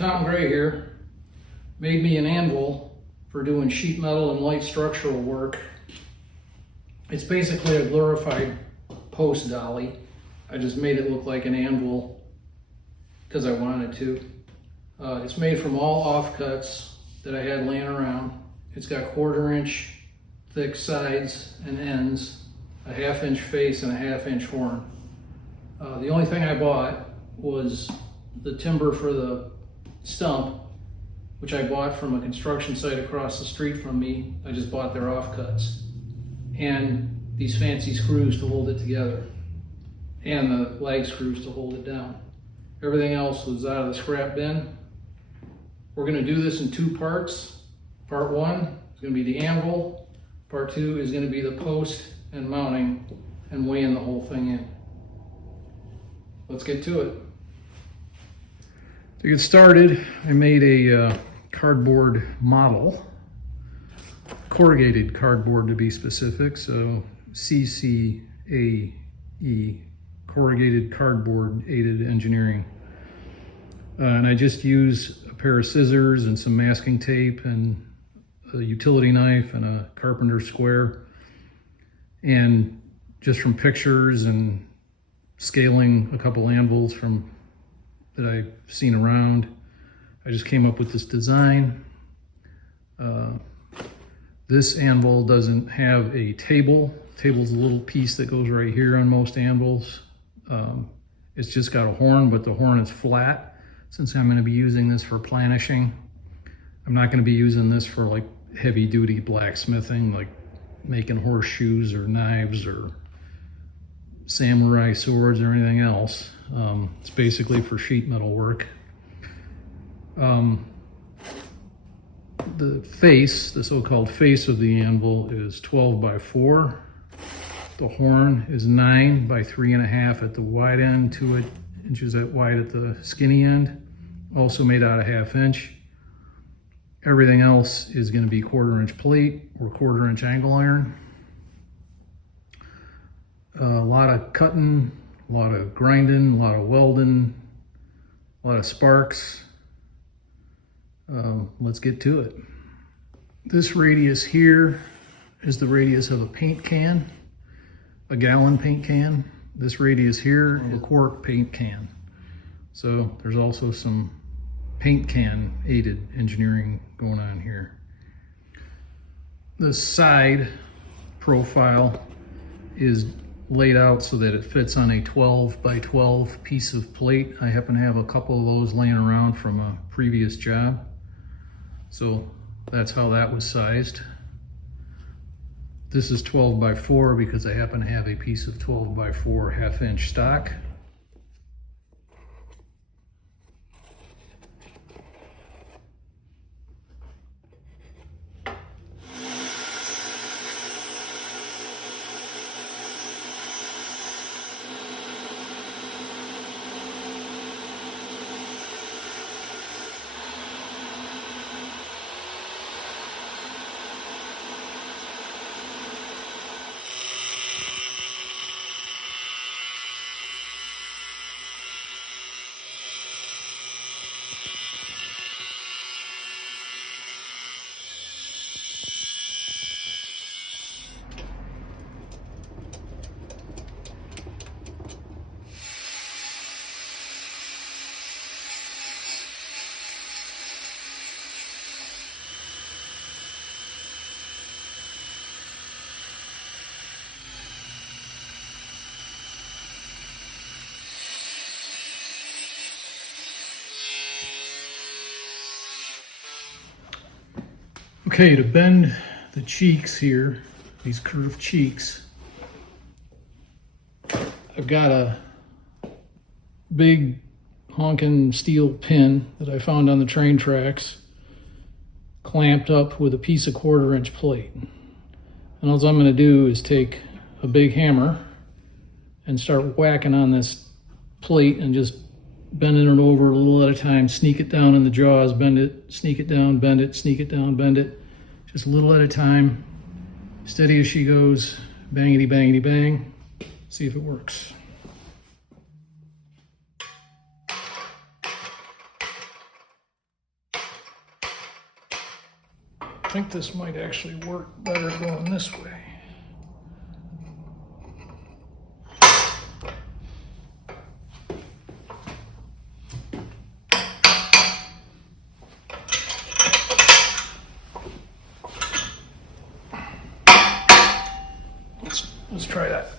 Tom Gray here. Made me an anvil for doing sheet metal and light structural work. It's basically a glorified post dolly. I just made it look like an anvil because I wanted to. It's made from all offcuts that I had laying around. It's got 1/4 inch thick sides and ends, a 1/2 inch face and a 1/2 inch horn. The only thing I bought was the timber for the stump, which I bought from a construction site across the street from me. I just bought their offcuts. And these fancy screws to hold it together. And the lag screws to hold it down. Everything else was out of the scrap bin. We're gonna do this in 2 parts. Part 1 is gonna be the anvil. Part 2 is gonna be the post and mounting and weighing the whole thing in. Let's get to it. To get started, I made a cardboard model, corrugated cardboard to be specific, so CCAE, corrugated cardboard aided engineering. And I just use a pair of scissors and some masking tape and a utility knife and a carpenter square. And just from pictures and scaling a couple anvils that I've seen around, I just came up with this design. This anvil doesn't have a table. Table's a little piece that goes right here on most anvils. It's just got a horn, but the horn is flat. Since I'm going to be using this for planishing, I'm not going to be using this for like heavy duty blacksmithing, like making horseshoes or knives or samurai swords or anything else. It's basically for sheet metal work. The face, the so-called face of the anvil, is 12 by 4. The horn is 9 by 3.5 at the wide end, 2 inches wide at the skinny end, also made out of 1/2 inch. Everything else is going to be 1/4 inch plate or 1/4 inch angle iron. A lot of cutting, a lot of grinding, a lot of welding, a lot of sparks. Let's get to it. This radius here is the radius of a paint can, a gallon paint can. This radius here is a quart paint can. So there's also some paint can aided engineering going on here. The side profile is laid out so that it fits on a 12 by 12 piece of plate. I happen to have a couple of those laying around from a previous job. So that's how that was sized. This is 12 by 4 because I happen to have a piece of 12 by 4 1/2 inch stock. Okay, to bend the cheeks here, these curved cheeks, I've got a big honking steel pin that I found on the train tracks clamped up with a piece of 1/4 inch plate. And all I'm going to do is take a big hammer and start whacking on this plate and just bending it over a little at a time, sneak it down in the jaws, bend it, sneak it down, bend it, sneak it down, bend it. Just a little at a time, steady as she goes, bangity, bangity, bang. See if it works. I think this might actually work better going this way. Let's try that.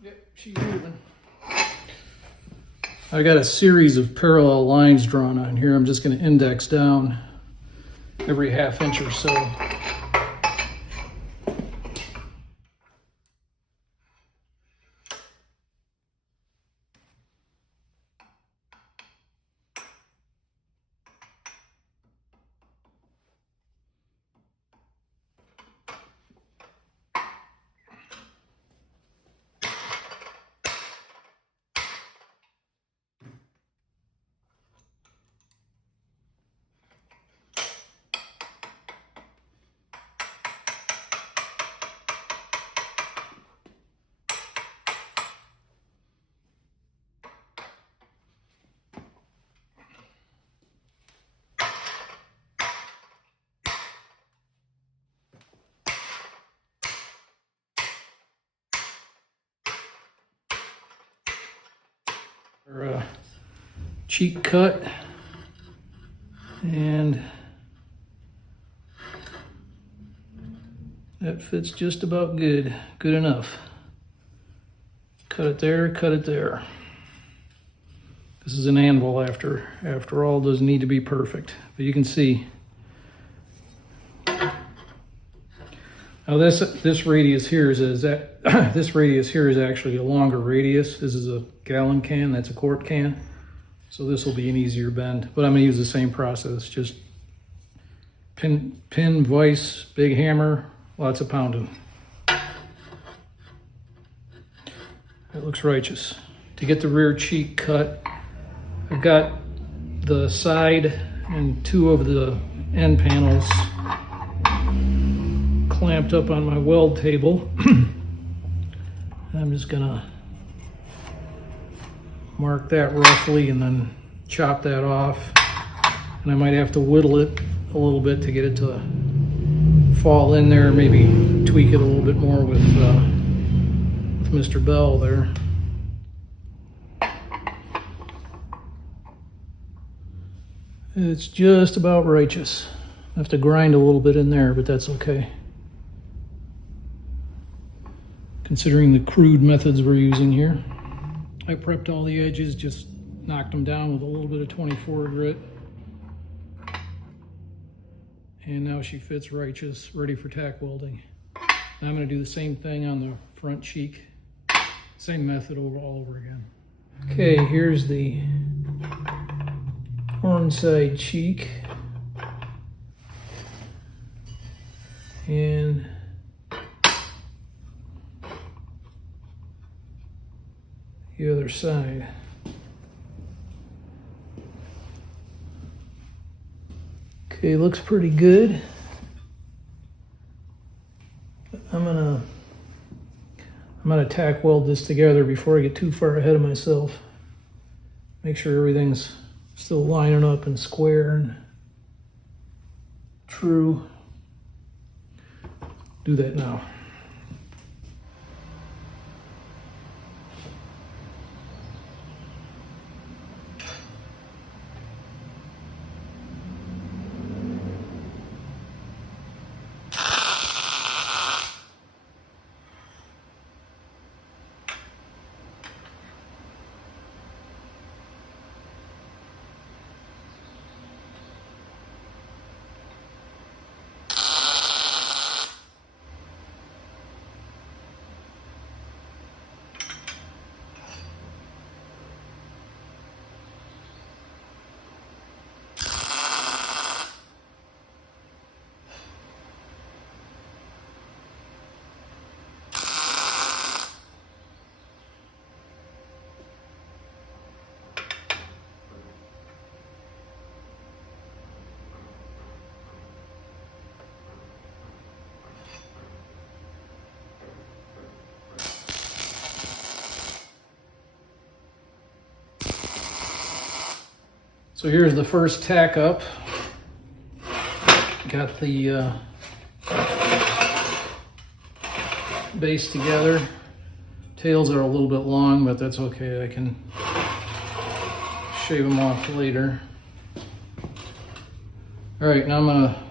Yep, she's moving. I got a series of parallel lines drawn on here. I'm just going to index down every ½ inch or so. Or cheek cut, and that fits just about good enough. Cut it there, cut it there. This is an anvil after all. Doesn't need to be perfect, but you can see. Now this radius here is that this radius here is actually a longer radius. This is a gallon can, that's a quart can. So this will be an easier bend, but I'm gonna use the same process. Just pin, vise, big hammer, lots of pounding. That looks righteous. To get the rear cheek cut, I've got the side and 2 of the end panels clamped up on my weld table. I'm just gonna mark that roughly and then chop that off. And I might have to whittle it a little bit to get it to fall in there, maybe tweak it a little bit more with Mr. Bell there. It's just about righteous. I have to grind a little bit in there, but that's okay. Considering the crude methods we're using here. I prepped all the edges, just knocked them down with a little bit of 24 grit. And now she fits righteous, ready for tack welding. And I'm gonna do the same thing on the front cheek. Same method all over again. Okay, here's the horn side cheek. And the other side. Okay, looks pretty good. I'm gonna tack weld this together before I get too far ahead of myself. Make sure everything's still lining up and square and true. Do that now. So here's the first tack up. Got the base together. Tails are a little bit long, but that's okay. I can shave them off later. All right, now I'm gonna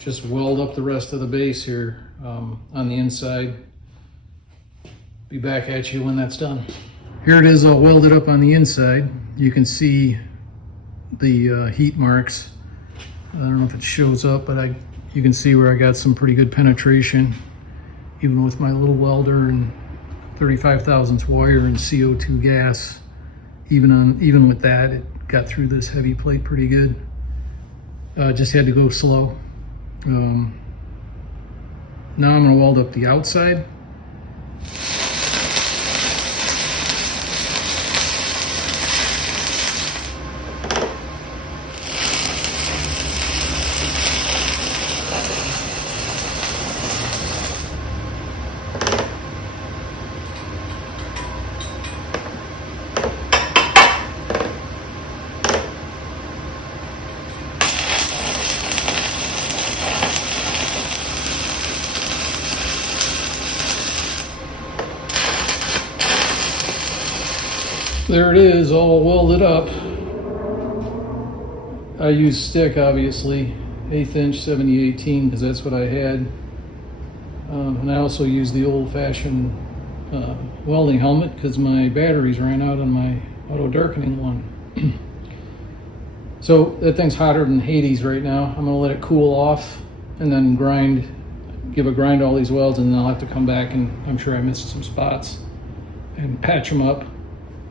just weld up the rest of the base here on the inside. Be back at you when that's done. Here it is all welded up on the inside. You can see the heat marks. I don't know if it shows up, but you can see where I got some pretty good penetration, even with my little welder and 35 thousandths wire and CO2 gas. Even with that, it got through this heavy plate pretty good. Just had to go slow. Now I'm going to weld up the outside. There it is, all welded up. I used stick, obviously, 1/8 inch 7018, because that's what I had. And I also used the old-fashioned welding helmet because my batteries ran out on my auto darkening one. So that thing's hotter than Hades right now. I'm gonna let it cool off and then give a grind to all these welds, and then I'll have to come back, and I'm sure I missed some spots, and patch them up,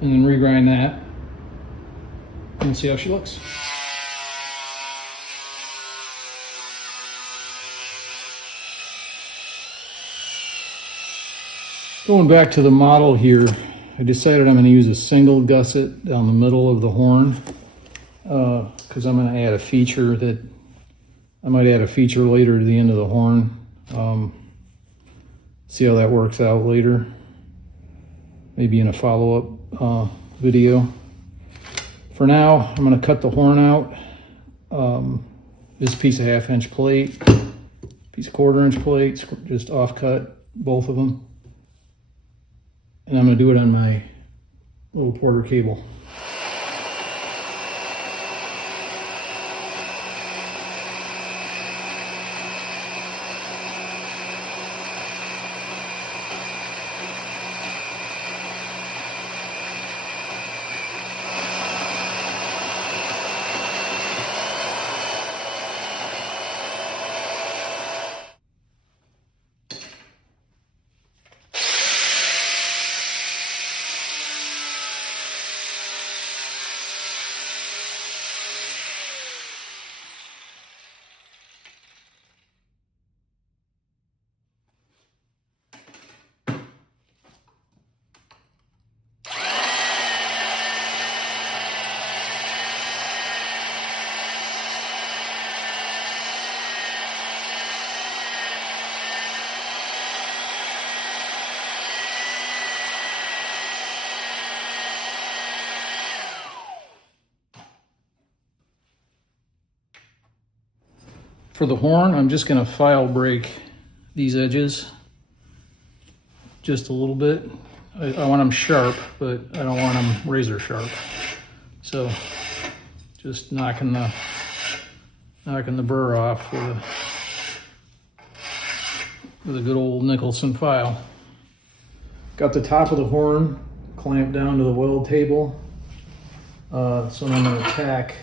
and then regrind that and see how she looks. Going back to the model here, I decided I'm going to use a single gusset down the middle of the horn because I'm going to add a feature that I might add a feature later to the end of the horn. See how that works out later, maybe in a follow-up video. For now, I'm going to cut the horn out. This piece of 1/2 inch plate, piece of 1/4 inch plate, just off-cut both of them. And I'm going to do it on my little Porter cable. For the horn, I'm just going to file break these edges just a little bit. I want them sharp, but I don't want them razor sharp. So just knocking the burr off with a good old Nicholson file. Got the top of the horn clamped down to the weld table. So I'm going to tack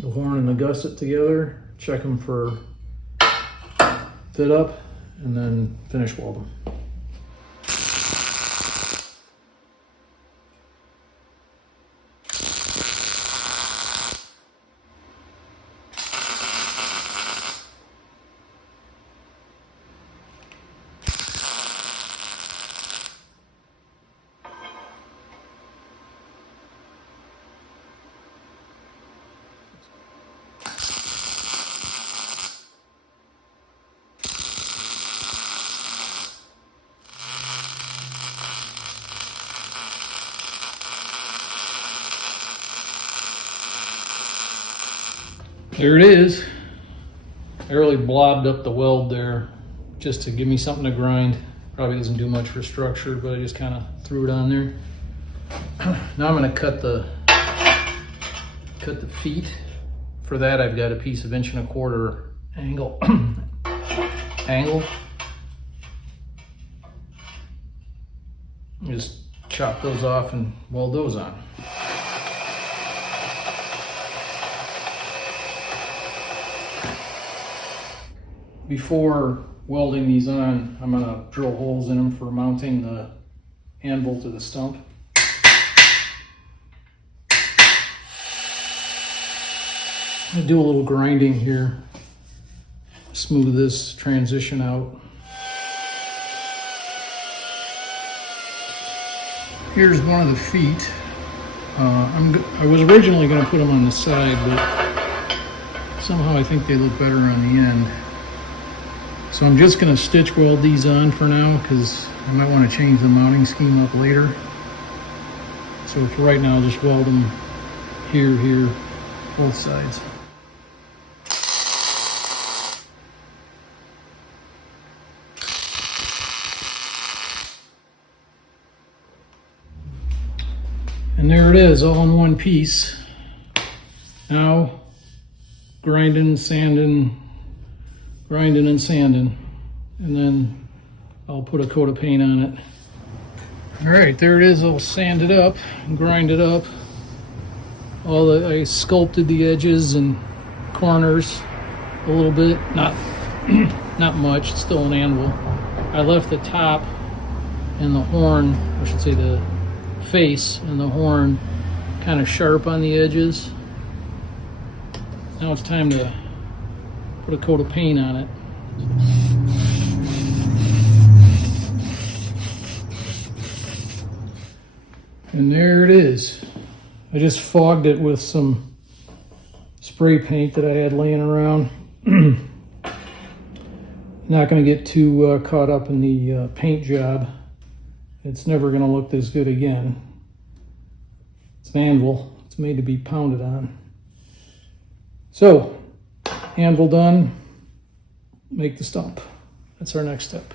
the horn and the gusset together, check them for fit up, and then finish weld them. There it is. I really blobbed up the weld there just to give me something to grind. Probably doesn't do much for structure, but I just kind of threw it on there. Now I'm going to cut the feet. For that, I've got a piece of 1¼ angle. Just chop those off and weld those on. Before welding these on, I'm going to drill holes in them for mounting the anvil to the stump. I'm going to do a little grinding here, smooth this transition out. Here's one of the feet. I was originally going to put them on the side, but somehow I think they look better on the end. So I'm just going to stitch weld these on for now because I might want to change the mounting scheme up later. So for right now, I'll just weld them here, both sides. And there it is, all in one piece. Now, grinding, sanding, and sanding. And then I'll put a coat of paint on it. All right, there it is, all sanded up and grinded up. I sculpted the edges and corners a little bit, not much, it's still an anvil. I left the top and the horn, I should say the face and the horn kind of sharp on the edges. Now it's time to put a coat of paint on it. And there it is. I just fogged it with some spray paint that I had laying around. Not going to get too caught up in the paint job. It's never going to look this good again. It's an anvil. It's made to be pounded on. So, anvil done. Make the stump. That's our next step.